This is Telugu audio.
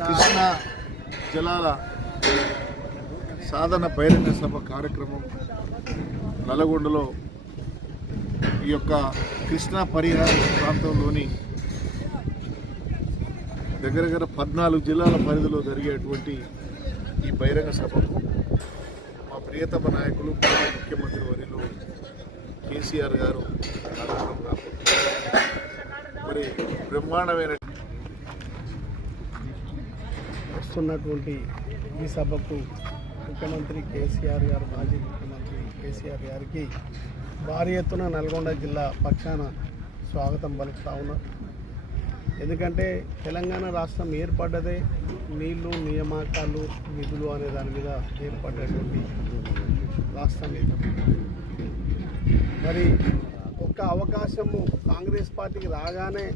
కృష్ణా జలాల సాధన బహిరంగ సభ కార్యక్రమం నల్గొండలో ఈ యొక్క కృష్ణా పరిహార ప్రాంతంలోని దగ్గర 14 జిల్లాల పరిధిలో జరిగేటువంటి ఈ బహిరంగ సభకు మా ప్రియతమ నాయకులు ముఖ్యమంత్రి వర్యులు కేసీఆర్ గారు మరి బ్రహ్మాండమైన వస్తున్నటువంటి ఈ సభకు ముఖ్యమంత్రి కేసీఆర్ గారు, మాజీ ముఖ్యమంత్రి కేసీఆర్ గారికి భారీ ఎత్తున నల్గొండ జిల్లా పక్షాన స్వాగతం పలుకుతా ఉన్నారు. ఎందుకంటే తెలంగాణ రాష్ట్రం ఏర్పడ్డదే నీళ్లు, నియామకాలు, నిధులు అనే దాని మీద ఏర్పడ్డటువంటి రాష్ట్రం ఇది. మరి ఒక్క అవకాశము కాంగ్రెస్ పార్టీకి రాగానే